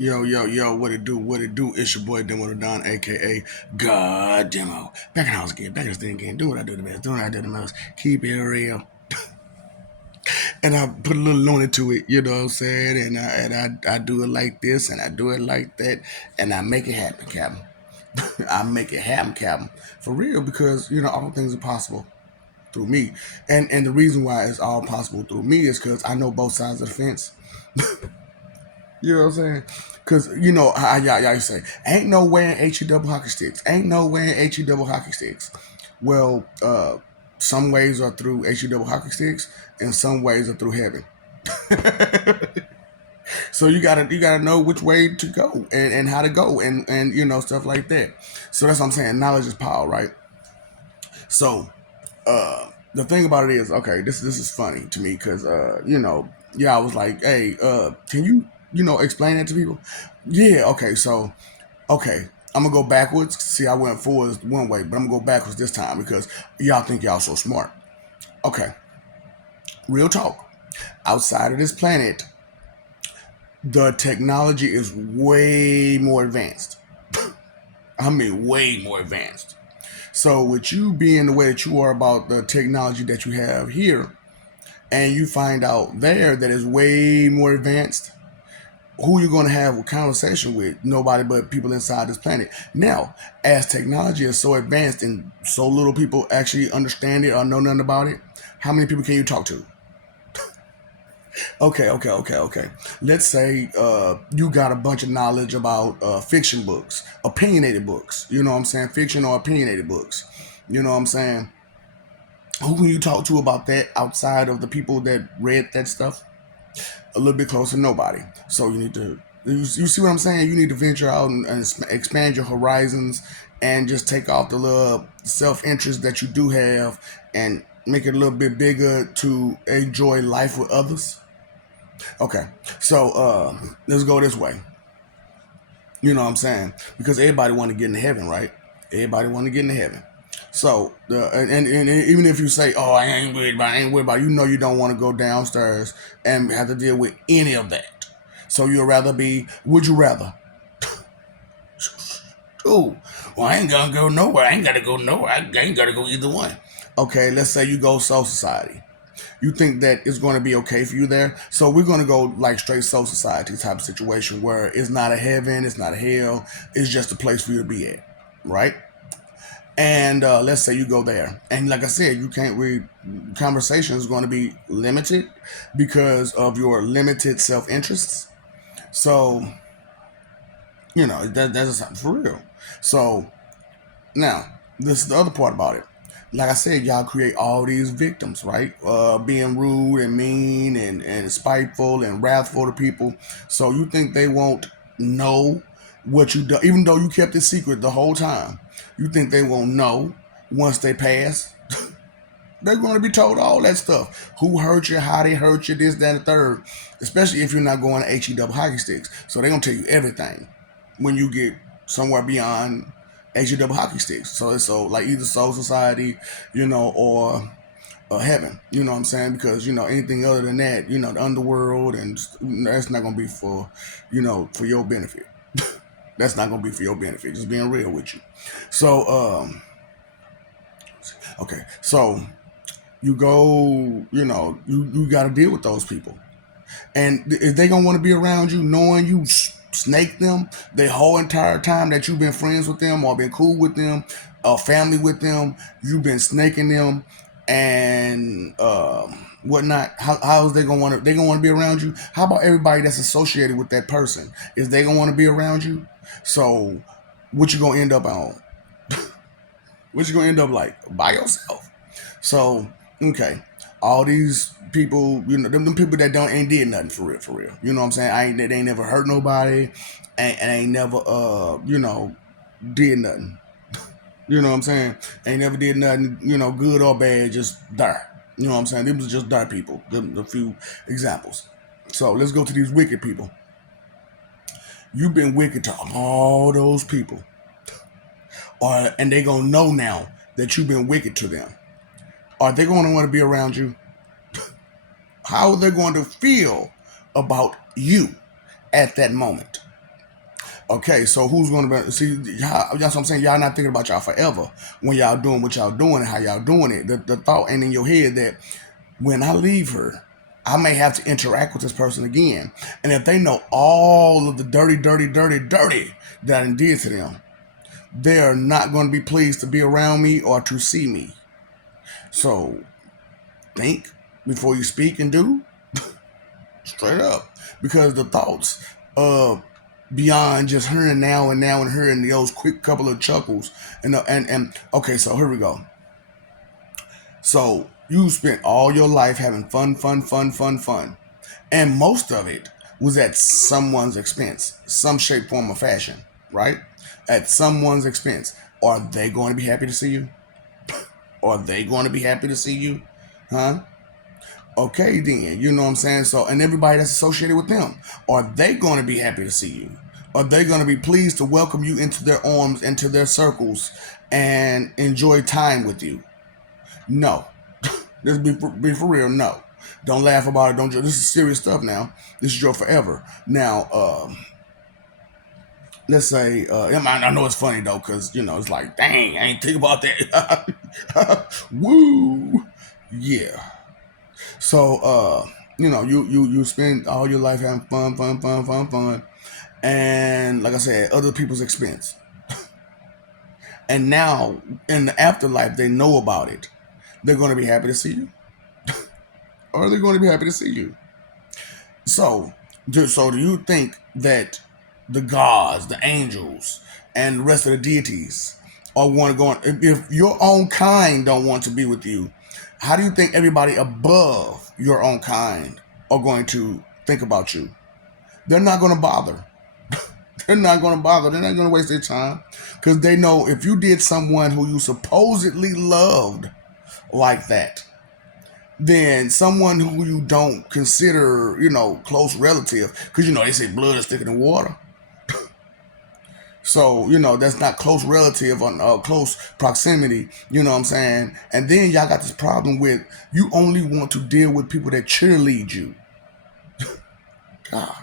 Yo, yo, yo, what it do? What it do? It's your boy Demo Don, aka God Demo. Back in the house again, back in this thing again. Do what I do the best, do what I do the most. Keep it real. And I put a little loan into it, you know what I'm saying? And I do it like this and I do it like that. And I make it happen, Captain. I make it happen, Captain. For real, because all things are possible through me. And the reason why it's all possible through me is because I know both sides of the fence. You know what I'm saying? Because how y'all say, ain't no way in HE double hockey sticks. Ain't no way in HE double hockey sticks. Well, some ways are through HE double hockey sticks, and some ways are through heaven. So you gotta know which way to go and how to go and stuff like that. So that's what I'm saying. Knowledge is power, right? So the thing about it is, okay, this is funny to me because I was like, hey, can you explain that to people? Yeah, okay, so okay, I'm gonna go backwards. See, I went forwards one way, but I'm gonna go backwards this time because y'all think y'all so smart. Okay, real talk. Outside of this planet, the technology is way more advanced. I mean, way more advanced. So, with you being the way that you are about the technology that you have here, and you find out there that is way more advanced, who you're going to have a conversation with? Nobody but people inside this planet. Now, as technology is so advanced and so little people actually understand it or know nothing about it, how many people can you talk to? Okay. Let's say you got a bunch of knowledge about fiction books, opinionated books. You know what I'm saying? Fiction or opinionated books. You know what I'm saying? Who can you talk to about that outside of the people that read that stuff? A little bit closer, nobody. So you need to, you see what I'm saying? You need to venture out and expand your horizons and just take off the little self interest that you do have and make it a little bit bigger to enjoy life with others. Okay, so let's go this way. You know what I'm saying? Because everybody want to get into heaven, right? Everybody want to get into heaven. So and even if you say, "Oh, I ain't worried about," you don't want to go downstairs and have to deal with any of that. So you'd rather be? Would you rather? Oh, well, I ain't gonna go nowhere. I ain't gotta go nowhere. I ain't gotta go either one. Okay, let's say you go Soul Society. You think that it's going to be okay for you there. So we're going to go like straight Soul Society type of situation where it's not a heaven, it's not a hell, it's just a place for you to be at, right? And let's say you go there, and like I said, you can't read. Conversation is going to be limited because of your limited self interests. So that's for real. So now, this is the other part about it. Like I said, y'all create all these victims, right? Being rude and mean and spiteful and wrathful to people. So you think they won't know what you do, even though you kept it secret the whole time. You think they won't know once they pass? They're going to be told all that stuff. Who hurt you, how they hurt you, this, that, and the third. Especially if you're not going to HE double hockey sticks. So they're going to tell you everything when you get somewhere beyond HE double hockey sticks. So it's like either Soul Society, or heaven. You know what I'm saying? Because, anything other than that, the underworld, and that's not going to be for your benefit. That's not going to be for your benefit. Just being real with you. So, okay. So you go, you got to deal with those people. And if they gonna want to be around you, knowing you snake them the whole entire time that you've been friends with them or been cool with them, or family with them, you've been snaking them and whatnot. How is they gonna want to? They gonna want to be around you? How about everybody that's associated with that person? Is they gonna want to be around you? So, what you gonna end up on? What you gonna end up like by yourself? So, okay, all these people, them people that don't ain't did nothing for real. You know what I'm saying? They ain't never hurt nobody, and ain't never did nothing. You know what I'm saying? Ain't never did nothing, good or bad, just die. You know what I'm saying? Them was just die people. A few examples. So let's go to these wicked people. You've been wicked to all those people, and they gonna know now that you've been wicked to them. Are they going to want to be around you? How are they going to feel about you at that moment? Okay, so who's going to be see? That's what I'm saying. Y'all not thinking about y'all forever when y'all doing what y'all doing and how y'all doing it. The thought ain't in your head that when I leave her, I may have to interact with this person again. And if they know all of the dirty, dirty, dirty, dirty that I did to them, they are not going to be pleased to be around me or to see me. So think before you speak and do, straight up, because the thoughts beyond just her and now and her and those quick couple of chuckles and okay, so here we go. So you spent all your life having fun, fun, fun, fun, fun, and most of it was at someone's expense, some shape, form, or fashion, right? At someone's expense. Are they going to be happy to see you? Are they going to be happy to see you? Huh? Okay, then, you know what I'm saying? So, and everybody that's associated with them, are they going to be happy to see you? Are they going to be pleased to welcome you into their arms, into their circles, and enjoy time with you? No. Let's be for real. No. Don't laugh about it. Don't. This is serious stuff now. This is your forever. Now, let's say, I know it's funny though, because, it's like, dang, I ain't think about that. Woo. Yeah. So, you spend all your life having fun, fun, fun, fun, fun, and like I said, other people's expense. And now in the afterlife, they know about it. They're going to be happy to see you, or they're going to be happy to see you. So, do you think that the gods, the angels, and the rest of the deities are want to go on? If your own kind don't want to be with you, how do you think everybody above your own kind are going to think about you? They're not going to bother. They're not going to bother. They're not going to waste their time because they know if you did someone who you supposedly loved like that, then someone who you don't consider, close relative, because they say blood is thicker than water. So, that's not close relative or close proximity, you know what I'm saying? And then y'all got this problem with you only want to deal with people that cheerlead you. God.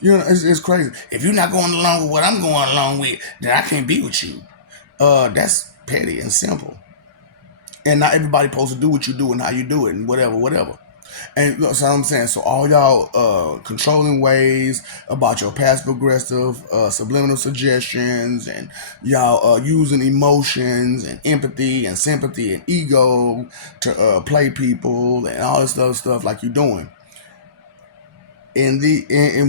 It's crazy. If you're not going along with what I'm going along with, then I can't be with you. That's petty and simple. And not everybody supposed to do what you do and how you do it and whatever. And so I'm saying, so all y'all controlling ways about your passive aggressive subliminal suggestions, and y'all using emotions and empathy and sympathy and ego to play people and all this other stuff like you're doing. And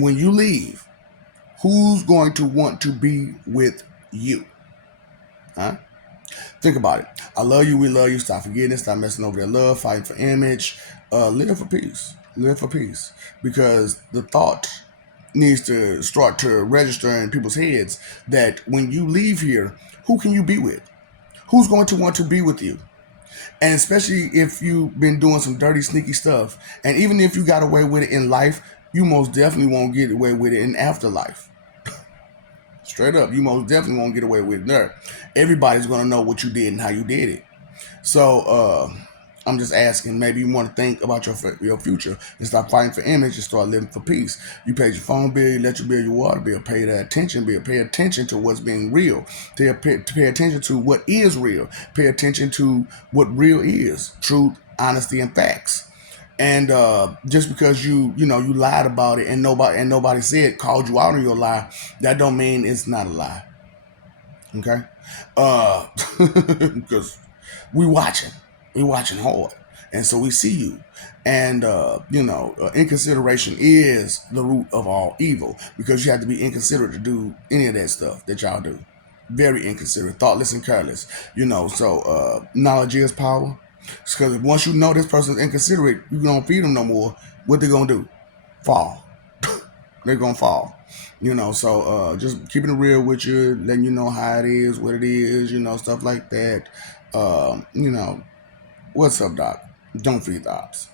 when you leave, who's going to want to be with you? Huh? Think about it. I love you. We love you. Stop forgetting. Stop messing over their love. Fighting for image. Live for peace. Live for peace. Because the thought needs to start to register in people's heads that when you leave here, who can you be with? Who's going to want to be with you? And especially if you've been doing some dirty, sneaky stuff. And even if you got away with it in life, you most definitely won't get away with it in afterlife. Straight up, you most definitely won't get away with it there. Everybody's going to know what you did and how you did it. So I'm just asking, maybe you want to think about your future and stop fighting for image and start living for peace. You paid your phone bill, you let your bill, your water bill, pay that attention bill, pay attention to what's being real, pay attention to what is real, pay attention to what real is, truth, honesty, and facts. And just because you lied about it and nobody said called you out on your lie, that don't mean it's not a lie. Okay, because we watching hard, and so we see you. And inconsideration is the root of all evil, because you have to be inconsiderate to do any of that stuff that y'all do. Very inconsiderate, thoughtless, and careless. So knowledge is power. Because once you know this person is inconsiderate, you don't feed them no more. What they gonna do? Fall. They're gonna fall. So just keeping it real with you, letting you know how it is, what it is, stuff like that. What's up, Doc? Don't feed the ops.